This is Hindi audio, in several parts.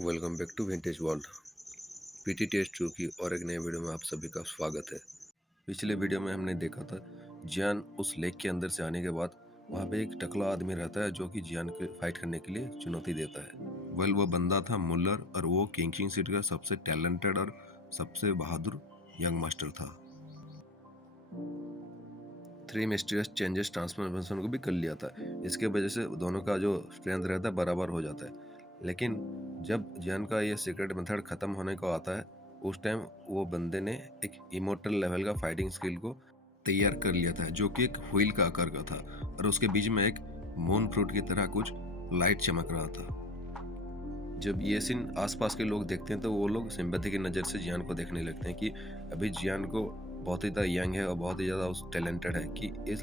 Welcome back to Vintage World. PT test 2 की और एक नए वीडियो में आप सभी का स्वागत है। पिछले वीडियो में हमने देखा था जियान उस लेक के अंदर से आने के बाद वहाँ पे एक टकला आदमी रहता है जो कि जियान के फाइट करने के लिए चुनौती देता है। वो बंदा था मुल्लर और वो किंग सिटी का सबसे टैलेंटेड और सबसे बहादुर यंग मास्टर था। 3 मिस्टीरियस चेंजेस ट्रांसफॉर्मेशन को भी कर लिया था। इसके वजह से दोनों का जो स्ट्रेंथ रहता है बराबर हो जाता है। लेकिन जब जियान का ये सीक्रेट मेथड खत्म होने को आता है उस टाइम वो बंदे ने एक इमोर्टल लेवल का फाइटिंग स्किल को तैयार कर लिया था जो कि एक व्हील का आकार का था और उसके बीच में एक मून फ्रूट की तरह कुछ लाइट चमक रहा था। जब ये सीन आसपास के लोग देखते हैं तो वो लोग सिंपैथी की नज़र से जियान को देखने लगते हैं कि अभी जियान को बहुत ही ज़्यादा यंग है और बहुत ही ज़्यादा उस टैलेंटेड है कि इस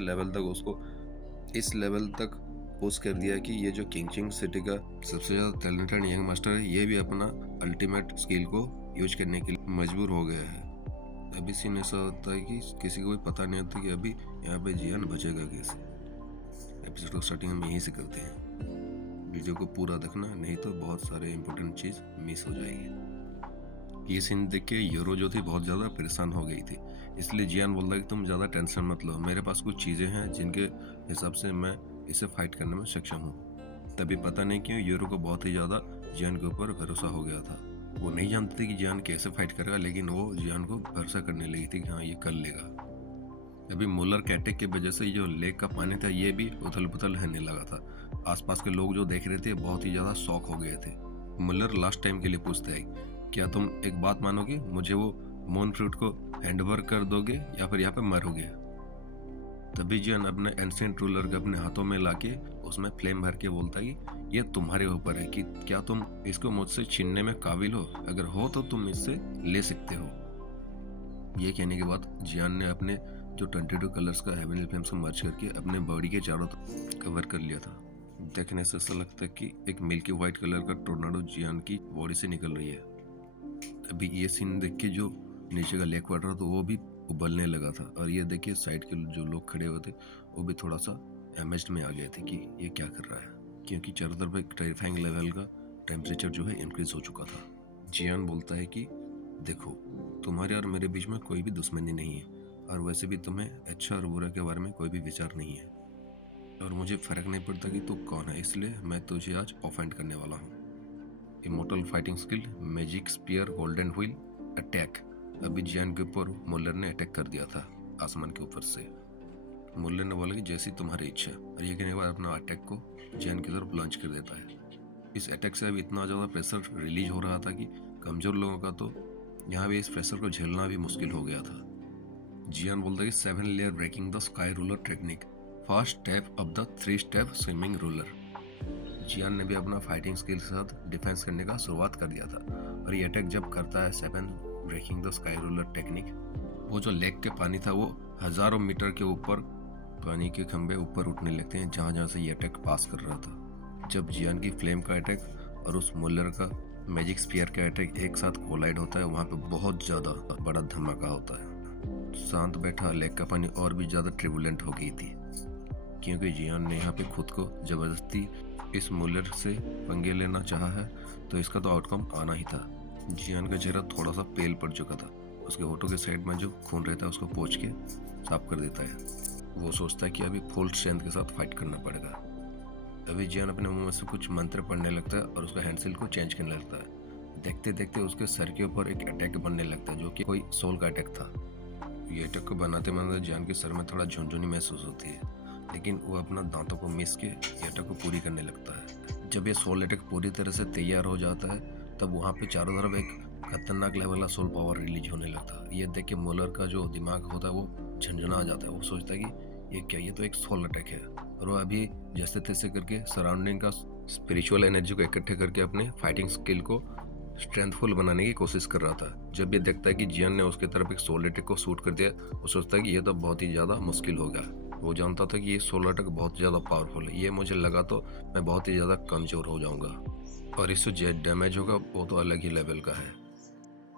लेवल तक पुश कर दिया कि ये जो किंग सिटी का सबसे ज़्यादा टैलेंटेड यंग मास्टर है ये भी अपना अल्टीमेट स्किल को यूज करने के लिए मजबूर हो गया है। अभी सीन ऐसा होता है कि किसी को भी पता नहीं होता कि अभी यहाँ पे जियान बचेगा कैसे। एपिसोड को स्टार्टिंग हम यहीं से करते हैं। वीडियो को पूरा देखना नहीं तो बहुत सारे इंपॉर्टेंट चीज़ मिस हो जाएगी। ये सीन देख के यूरो जो थी बहुत ज़्यादा परेशान हो गई थी, इसलिए जियान बोल रहा है कि तुम ज़्यादा टेंशन मत लो, मेरे पास कुछ चीज़ें हैं जिनके हिसाब से मैं इसे फाइट करने में सक्षम हूँ। तभी पता नहीं क्यों यूरो को बहुत ही ज़्यादा जियान के ऊपर भरोसा हो गया था। वो नहीं जानती थी कि जियान कैसे फाइट करेगा, लेकिन वो जियान को भरोसा करने लगी थी कि हाँ ये कर लेगा। अभी मुल्लर के अटैक की वजह से जो लेक का पानी था ये भी उथल पुथल रहने लगा था। आसपास के लोग जो देख रहे थे बहुत ही ज़्यादा शॉक हो गए थे। मुल्लर लास्ट टाइम के लिए पूछता है, क्या तुम एक बात मानोगे, मुझे वो मून फ्रूट को हैंडओवर कर दोगे या फिर यहाँ पे मरोगे। तभी जियान अपने एंशिएंट रूलर को अपने हाथों में लाके उसमें फ्लेम भर के बोलता है कि ये तुम्हारे ऊपर है कि क्या तुम इसको मुझसे छीनने में काबिल हो, अगर हो तो तुम इससे ले सकते हो। ये कहने के बाद जियान ने अपने जो 22 कलर्स का हेवनली फ्लेम्स को मर्ज करके अपने बॉडी के चारों तरफ कवर कर लिया था। देखने से ऐसा लगता है कि एक मिल्की व्हाइट कलर का टोर्नाडो जियान की बॉडी से निकल रही है। अभी ये सीन देख के जो नीचे का लेक वाटर तो वो भी उबलने लगा था और ये देखिए साइड के जो लोग खड़े हुए थे वो भी थोड़ा सा एमेज्ड में आ गए थे कि ये क्या कर रहा है, क्योंकि चारों तरफ एक टेरिफाइंग लेवल का टेम्परेचर जो है इंक्रीज हो चुका था। जियान बोलता है कि देखो, तुम्हारे और मेरे बीच में कोई भी दुश्मनी नहीं है और वैसे भी तुम्हें अच्छा और बुरा के बारे में कोई भी विचार नहीं है और मुझे फर्क नहीं पड़ता कि तू कौन है, इसलिए मैं तुझे आज ऑफेंड करने वाला हूँ। Immortal fighting skill magic spear golden wheel attack. अभी जियान के ऊपर मुल्लर ने अटैक कर दिया था आसमान के ऊपर से। मुल्लर ने बोला कि जैसी तुम्हारी इच्छा, और ये कहने के बाद अपना अटैक को जियान की तरफ लॉन्च कर देता है। इस अटैक से अभी इतना ज़्यादा प्रेशर रिलीज हो रहा था कि कमज़ोर लोगों का तो यहाँ भी इस प्रेशर को झेलना भी मुश्किल हो गया था। जियान बोलता है कि 7 layer breaking the sky ruler technique, first step of the 3 step swimming ruler. Jian ने भी अपना फाइटिंग स्किल के साथ डिफेंस करने का शुरुआत कर दिया था और ये अटैक जब करता है 7 breaking the sky ruler technique, वो जो लेक के पानी था वो हजारों मीटर के ऊपर पानी के खंभे ऊपर उठने लगते हैं जहाँ जहाँ से ये अटैक पास कर रहा था। जब जियान की फ्लेम का अटैक और उस मुल्लर का मैजिक स्पीयर का अटैक एक साथ कोलाइड होता है, वहाँ पे बहुत ज़्यादा बड़ा धमाका होता है। शांत बैठा लेक का पानी और भी ज़्यादा ट्रिबुलेंट हो गई थी क्योंकि जियान ने यहाँ पे खुद को ज़बरदस्ती इस मुल्लर से पंगे लेना चाहा है, तो इसका तो आउटकम आना ही था। जियान का चेहरा थोड़ा सा पेल पड़ चुका था, उसके होठों के साइड में जो खून रहता है उसको पोंछ के साफ कर देता है। वो सोचता है कि अभी फुल स्ट्रेंथ के साथ फाइट करना पड़ेगा। अभी जियान अपने मुंह में से कुछ मंत्र पढ़ने लगता है और उसका हैंडसिल को चेंज करने लगता है। देखते देखते उसके सर के ऊपर एक अटैक बनने लगता है जो कि कोई सोल का अटैक था। ये अटैक को बनाते बनाते जियान के सर में थोड़ा झुनझुनी महसूस होती है, लेकिन वो अपना दांतों को मिस के ये अटैक को पूरी करने लगता है। जब ये सोल अटैक पूरी तरह से तैयार हो जाता है तब वहाँ पे चारों तरफ एक खतरनाक लेवल का सोल पावर रिलीज होने लगता है। ये देख के मुल्लर का जो दिमाग होता है वो झंझना जाता है। वो सोचता है कि ये क्या, ये तो एक सोल अटैक है। और वो अभी जैसे तैसे करके सराउंडिंग का स्पिरिचुअल एनर्जी को इकट्ठे करके अपने फाइटिंग स्किल को स्ट्रेंथफुल बनाने की कोशिश कर रहा था। जब ये देखता है कि जियान ने उसकी तरफ एक सोल अटैक को शूट कर दिया, वो सोचता है कि ये तो बहुत ही ज़्यादा मुश्किल होगा। वो जानता था कि ये सोल अटैक बहुत ज़्यादा पावरफुल है, ये मुझे लगा तो मैं बहुत ही ज़्यादा कमज़ोर हो जाऊँगा और इससे जो डैमेज होगा वो तो अलग ही लेवल का है।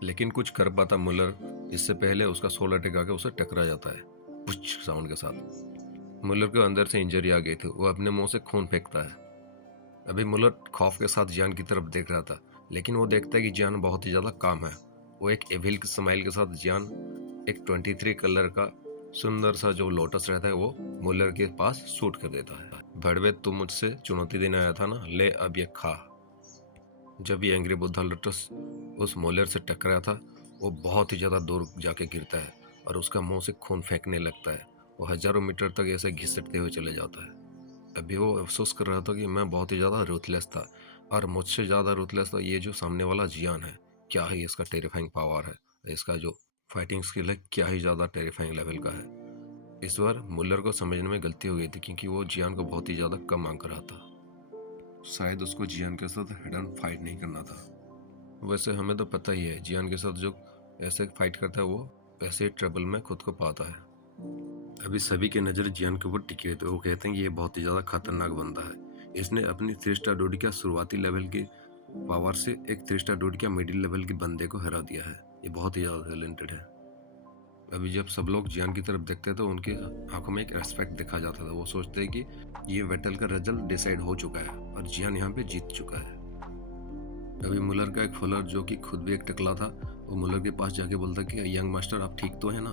लेकिन कुछ कर पाता मुल्लर, इससे पहले उसका सोल अटैक आके उसे टकरा जाता है पुछ साउंड के साथ। मुल्लर के अंदर से इंजरी आ गई थी, वो अपने मुंह से खून फेंकता है। अभी मुल्लर खौफ के साथ जियान की तरफ देख रहा था। लेकिन वो देखता है कि जियान बहुत ही ज़्यादा काम है। वो एक एविल स्माइल के साथ जियान एक 23 कलर का सुंदर सा जो लोटस रहता है वो मुलर के पास शूट कर देता है। भड़वे, तू मुझसे चुनौती देने आया था ना, ले अब ये खा। जब ये एंग्री बुद्धा लोटस उस मोलर से टकराया था, वो बहुत ही ज़्यादा दूर जाके गिरता है और उसका मुंह से खून फेंकने लगता है। वो हजारों मीटर तक ऐसे घिसटते हुए चले जाता है। अभी वो अफसोस कर रहा था कि मैं बहुत ही ज़्यादा रूथलेस था, और मुझसे ज़्यादा रूथलेस था ये जो सामने वाला जियान है। क्या ही इसका टेरिफाइंग पावर है, इसका जो फाइटिंग स्किल है क्या ही ज़्यादा टेरिफाइंग लेवल का है। इस बार मुल्लर को समझने में गलती हो गई थी, क्योंकि वो जियान को बहुत ही ज़्यादा कम मांग रहा था। शायद उसको जियान के साथ हेड ऑन फाइट नहीं करना था। वैसे हमें तो पता ही है, जियान के साथ जो ऐसे फाइट करता है वो ऐसे ही ट्रबल में खुद को पाता है। अभी सभी की नज़र जियान के ऊपर टिकी है, तो वो कहते हैं कि ये बहुत ही ज़्यादा खतरनाक बंदा है। इसने अपनी 3 स्टार डोडिका शुरुआती लेवल की पावर से एक 3 स्टार डोडिका मिडिल लेवल के बंदे को हरा दिया है। ये बहुत ही ज़्यादा टैलेंटेड है। अभी जब सब लोग जियान की तरफ देखते हैं तो उनकी आंखों में एक रेस्पेक्ट देखा जाता था। वो सोचते हैं कि ये बैटल का रिजल्ट डिसाइड हो चुका है और जियान यहाँ पे जीत चुका है। अभी मुलर का एक फॉलोअर जो कि खुद भी एक टकला था, वो मुलर के पास जाके बोलता कि यंग मास्टर आप ठीक तो है ना।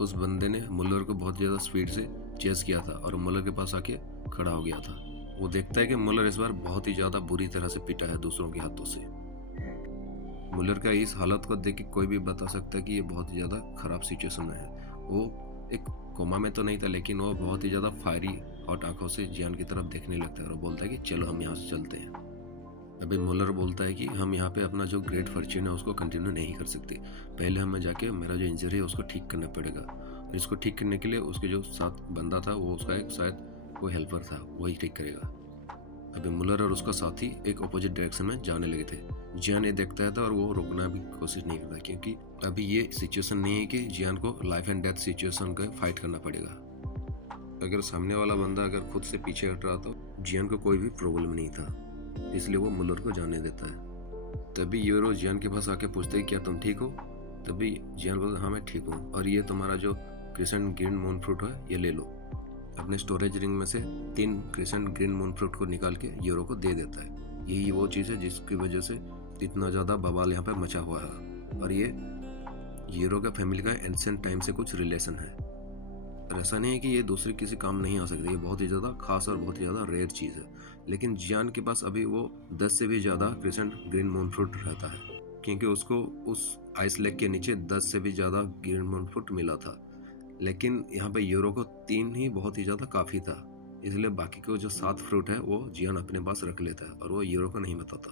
उस बंदे ने मुलर को बहुत ज़्यादा स्पीड से चेस किया था और मुलर के पास आके खड़ा हो गया था। वो देखता है कि मुलर इस बार बहुत ही ज़्यादा बुरी तरह से पिटा है दूसरों के हाथों से। मुलर का इस हालत को देख के कोई भी बता सकता है कि ये बहुत ही ज़्यादा ख़राब सिचुएशन में है। वो एक कोमा में तो नहीं था, लेकिन वो बहुत ही ज़्यादा फायरी हॉट आंखों से जियान की तरफ देखने लगता है और बोलता है कि चलो हम यहाँ से चलते हैं। अभी मुलर बोलता है कि हम यहाँ पे अपना जो ग्रेट फॉर्च्यून है उसको कंटिन्यू नहीं कर सकते। पहले हमें जाके मेरा जो इंजरी है उसको ठीक करना पड़ेगा। और इसको ठीक करने के लिए उसके जो साथ बंदा था वो उसका एक शायद कोई हेल्पर था, वही ठीक करेगा। अभी मुलर और उसका साथी एक अपोजिट डायरेक्शन में जाने लगे थे। जियान ये देखता था और वो रोकना भी कोशिश नहीं करता, क्योंकि अभी ये सिचुएशन नहीं है कि जियान को लाइफ एंड डेथ सिचुएशन का फाइट करना पड़ेगा। अगर सामने वाला बंदा अगर खुद से पीछे हट रहा तो जियान को कोई भी प्रॉब्लम नहीं था, इसलिए वो मुलर को जाने देता है। तभी यूरो जियान के पास आके पूछते हैं क्या तुम ठीक हो। तभी जियान बोलता हाँ मैं ठीक हूँ, और ये तुम्हारा जो क्रिसेंट ग्रीन मून फ्रूट है ये ले लो। अपने स्टोरेज रिंग में से 3 क्रिसेंट ग्रीन मून फ्रूट को निकाल के यूरो को दे देता है। यही वो चीज़ है जिसकी वजह से इतना ज़्यादा बवाल यहाँ पर मचा हुआ है, और ये यूरो का फैमिली का एंशिएंट टाइम से कुछ रिलेशन है। और ऐसा नहीं है कि ये दूसरे किसी काम नहीं आ सकती, ये बहुत ही ज़्यादा खास और बहुत ही ज़्यादा रेयर चीज़ है। लेकिन जियान के पास अभी वो 10 से भी ज़्यादा क्रिसेंट ग्रीन मून फ्रूट रहता है, क्योंकि उसको उस आइस लेक के नीचे 10 से भी ज़्यादा ग्रीन मून फ्रूट मिला था। लेकिन यहाँ पे यूरो को 3 ही बहुत ही ज़्यादा काफ़ी था, इसलिए बाकी को जो 7 फ्रूट है वो जियान अपने पास रख लेता है और वो यूरो को नहीं बताता।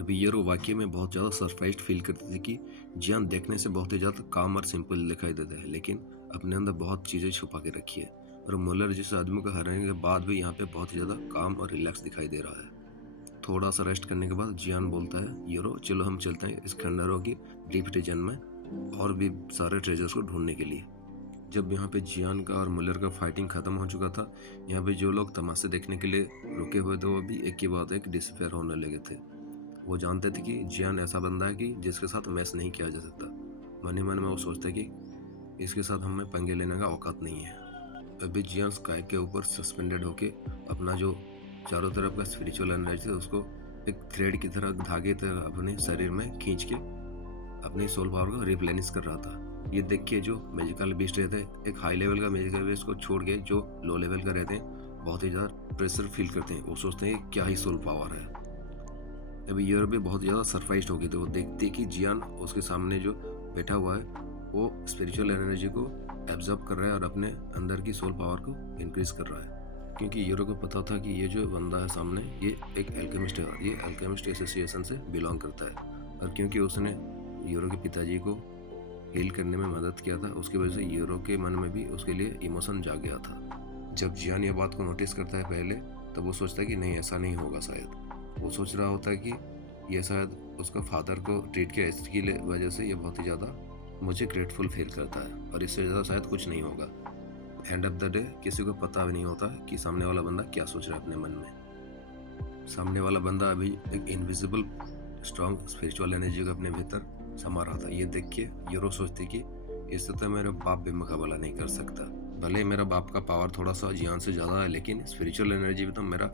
अभी यूरो वाकई में बहुत ज़्यादा सरप्राइज्ड फील करती थी कि जियान देखने से बहुत ही ज़्यादा काम और सिंपल दिखाई देता है, लेकिन अपने अंदर बहुत चीज़ें छुपा के रखी है। और मुलर जिस आदमी को हराने के बाद भी यहाँ पे बहुत ही ज़्यादा काम और रिलैक्स दिखाई दे रहा है। थोड़ा सा रेस्ट करने के बाद जियान बोलता है यूरो चलो हम चलते हैं इस खंडरों की डीप रीजन में और भी सारे ट्रेजर्स को ढूंढने के लिए। जब यहाँ पे जियान का और मुलर का फाइटिंग खत्म हो चुका था, यहाँ पे जो लोग तमाशे देखने के लिए रुके हुए थे वो भी एक के बाद एक डिसअपेयर होने लगे थे। वो जानते थे कि जियान ऐसा बंदा है कि जिसके साथ मैच नहीं किया जा सकता। मन ही मन में वो सोचते कि इसके साथ हमें पंगे लेने का औकात नहीं है। अभी जियान स्काई के ऊपर सस्पेंडेड होके अपना जो चारों तरफ का स्पिरिचुअल एनर्जी है उसको एक थ्रेड की तरह धागे तरह अपने शरीर में खींच के अपनी सोल पावर को रिप्लेनिश कर रहा था। ये देख के जो मैजिकल बीस्ट रहते हैं, एक हाई लेवल का मैजिकल बीस्ट को छोड़ के जो लो लेवल का रहते हैं बहुत ही ज़्यादा प्रेशर फील करते हैं। वो सोचते हैं क्या ही सोल पावर है। अभी यूरो भी बहुत ज़्यादा सरप्राइज हो गए थे। वो देखते कि जियान उसके सामने जो बैठा हुआ है वो स्पिरिचुअल एनर्जी को एब्जॉर्ब कर रहा है और अपने अंदर की सोल पावर को इंक्रीज कर रहा है, क्योंकि यूरो को पता था कि ये जो बंदा है सामने ये एक एल्केमिस्ट है और ये एल्केमिस्ट एसोसिएशन से बिलोंग करता है। और क्योंकि उसने यूरो के पिताजी को हील करने में मदद किया था, उसकी वजह से यूरो के मन में भी उसके लिए इमोशन जाग गया था। जब जियान ये बात को नोटिस करता है पहले, तब वो सोचता है कि नहीं ऐसा नहीं होगा। शायद वो सोच रहा होता है कि ये शायद उसका फादर को ट्रीट किया इसकी वजह से ये बहुत ही ज़्यादा मुझे ग्रेटफुल फील करता है और इससे ज़्यादा शायद कुछ नहीं होगा। एंड ऑफ द डे किसी को पता भी नहीं होता कि सामने वाला बंदा क्या सोच रहा है अपने मन में। सामने वाला बंदा अभी एक इनविजिबल स्ट्रॉन्ग स्पिरिचुअल एनर्जी को अपने भीतर समा रहा था। ये देख के यूरो सोचती कि इससे तो मेरे बाप भी मुकाबला नहीं कर सकता। भले मेरा बाप का पावर थोड़ा सा जियान से ज़्यादा है, लेकिन स्पिरिचुअल एनर्जी में तो मेरा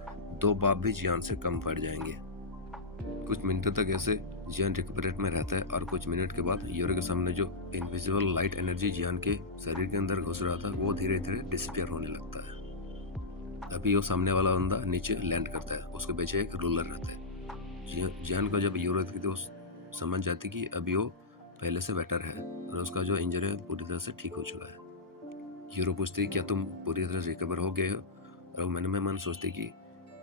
2 बाप भी जियान से कम पड़ जाएंगे। कुछ मिनटों तक ऐसे जियान रिकवरेट में रहता है और कुछ मिनट के बाद यूरो के सामने जो इनविजिबल लाइट एनर्जी जियान के शरीर के अंदर घुस रहा था वो धीरे धीरे डिसअपियर होने लगता है। अभी वो सामने वाला बंदा नीचे लैंड करता है, उसके पीछे एक रूलर रहता है। जियान को जब यूरो दिखती है वो समझ जाती कि अभी वो पहले से बेटर है और उसका जो इंजरी है पूरी तरह से ठीक हो चुका है। यूरो पूछती है क्या तुम पूरी तरह से रिकवर हो गए हो, और वो मन में मन सोचती कि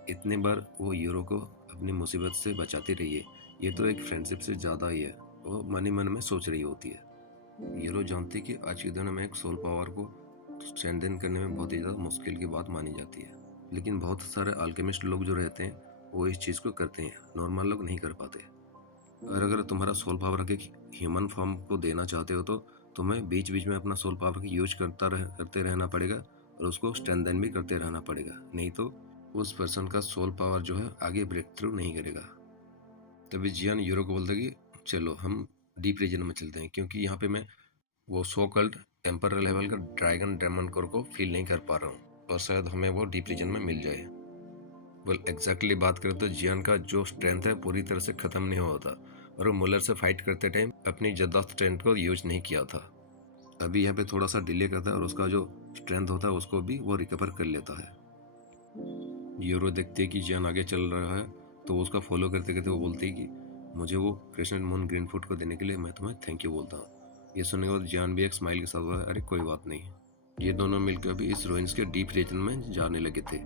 इतने बार वो यूरो को अपनी मुसीबत से बचाती रही है, ये तो एक फ्रेंडशिप से ज़्यादा ही है। वो मन ही मन में सोच रही होती है। यूरो जानती कि आज के दिन में एक सोल पावर को स्ट्रेंथन करने में बहुत ही ज़्यादा मुश्किल की बात मानी जाती है, लेकिन बहुत सारे अल्केमिस्ट लोग जो रहते हैं वो इस चीज़ को करते हैं, नॉर्मल लोग नहीं कर पाते। और अगर तुम्हारा सोल पावर के ह्यूमन फॉर्म को देना चाहते हो तो तुम्हें बीच बीच में अपना सोल पावर की यूज करते रहना पड़ेगा और उसको स्ट्रेंथन भी करते रहना पड़ेगा, नहीं तो उस पर्सन का सोल पावर जो है आगे ब्रेक थ्रू नहीं करेगा। तभी जियान यूरो को बोलता है कि चलो हम डीप रीजन में चलते हैं, क्योंकि यहाँ पे मैं वो सो कल्ड एम्पर लेवल का ड्रैगन डेमन कोर को फील नहीं कर पा रहा हूँ और शायद हमें वो डीप रीजन में मिल जाए। वेल एग्जैक्टली बात करें तो जियान का जो स्ट्रेंथ है पूरी तरह से ख़त्म नहीं हुआ था और वो मुलर से फाइट करते टाइम अपनी ज़्यादा स्ट्रेंथ को यूज नहीं किया था। अभी यहाँ पे थोड़ा सा डिले करता है और उसका जो स्ट्रेंथ होता है उसको भी वो रिकवर कर लेता है। यूरो देखती है कि जियान आगे चल रहा है तो उसका फॉलो करते करते वो बोलती है कि मुझे वो क्रिस्टेंट मून ग्रीन फूड को देने के लिए मैं तुम्हें थैंक यू बोलता हूँ। ये सुनने के बाद जियान भी एक स्माइल के साथ बोला, अरे कोई बात नहीं। ये दोनों मिलकर भी इस रूइंस के डीप रीजन में जाने लगे थे।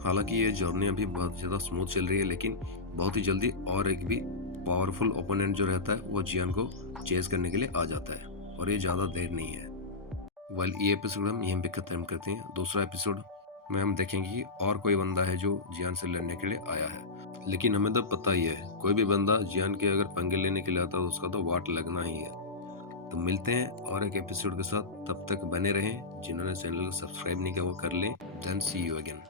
हालांकि ये जर्नी अभी बहुत ज़्यादा स्मूथ चल रही है, लेकिन बहुत ही जल्दी और एक भी पावरफुल ओपोनेंट जो रहता है वो जियान को चेज करने के लिए आ जाता है और ये ज़्यादा देर नहीं है। वेल ये एपिसोड हम यहीं पे खत्म करते हैं। दूसरा एपिसोड में हम देखेंगे कि और कोई बंदा है जो जियान से लड़ने के लिए आया है, लेकिन हमें तो पता ही है कोई भी बंदा जियान के अगर पंगे लेने के लिए आता है तो उसका तो वाट लगना ही है। तो मिलते हैं और एक एपिसोड के साथ, तब तक बने रहें। जिन्होंने चैनल को सब्सक्राइब नहीं किया वो कर लें। Then see you again.